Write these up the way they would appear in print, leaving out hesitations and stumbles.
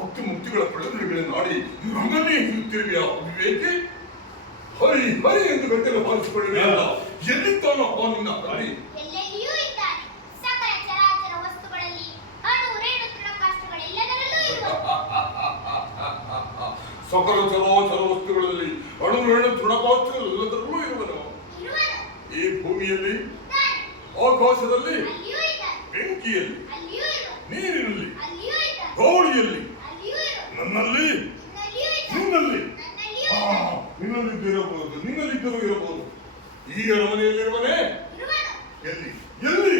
ಭಕ್ತಿ ಮುಕ್ತಿಗಳ ಪ್ರಳಯಗಳ ನಾಡಿ ನಮ್ಮನ್ನೇ ಹಿಂತಿರುಗಿಯ ವಿವೇಕೆ ಹರಿ ಹರಿ ಎಂದು ಗಂಟೆಗೆ ಪಾಲಿಸಿಕೊಳ್ಳಬೇಡ. ಎಲ್ಲಿದ್ದಾನಪ್ಪ ನಿನ್ನ ಹರಿ? ಎಲ್ಲೆಲ್ಲಿಯೂ ಇದ್ದಾನೆ. ಸಕಲ ಚರಾಚರ ವಸ್ತುಗಳಲ್ಲಿ ಅಣು ರೇಣು ತೃಣಕಾಷ್ಟಗಳೆಲ್ಲದರಲ್ಲೂ ಇರುವನು. ಸಕಲ ಚರಾಚರ ವಸ್ತುಗಳಲ್ಲಿ ಅಣು ರೇಣು ತೃಣಕಾಷ್ಟಗಳೆಲ್ಲದರಲ್ಲೂ ಇರುವನು. ಈ ಭೂಮಿಯಲ್ಲಿ, ಆಕಾಶದಲ್ಲಿ, ಬೆಂಕಿಯಲ್ಲಿ, ನೀರಿನಲ್ಲಿ, ಗಾಳಿಯಲ್ಲಿ, ನನ್ನಲ್ಲಿ, ನಿನ್ನಲ್ಲಿ, ನಿನ್ನಲ್ಲಿದ್ದಿರಬಹುದು, ನಿನ್ನಲ್ಲಿದ್ದರೂ ಇರಬಹುದು. ಈ ಅರಮನೆಯಲ್ಲಿರುವನೇ ಎಲ್ಲಿ ಎಲ್ಲಿ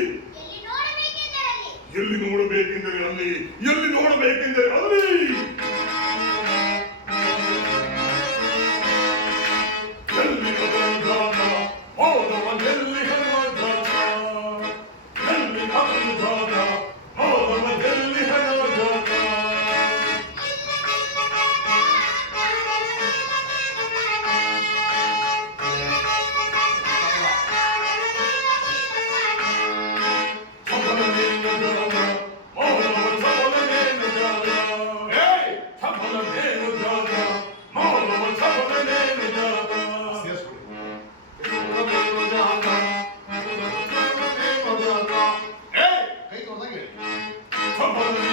ಎಲ್ಲಿ ನೋಡಬೇಕೆಂದರೆ ಅಲ್ಲಿ, ಎಲ್ಲಿ ನೋಡಬೇಕೆಂದರೆ ಅಲ್ಲಿ. ಎಲ್ಲಿ ಅಪರಾಧ ಹೋದವನೆಲ್ಲಿ ಹಣಜಾತ, ಎಲ್ಲಿ ಅಪರಾಧ ಹೋದವನೆಲ್ಲಿ ಹಣಜಾತ. ಕೈ ತೊಳ್ದಂಗೆ ಹೇಳಿ.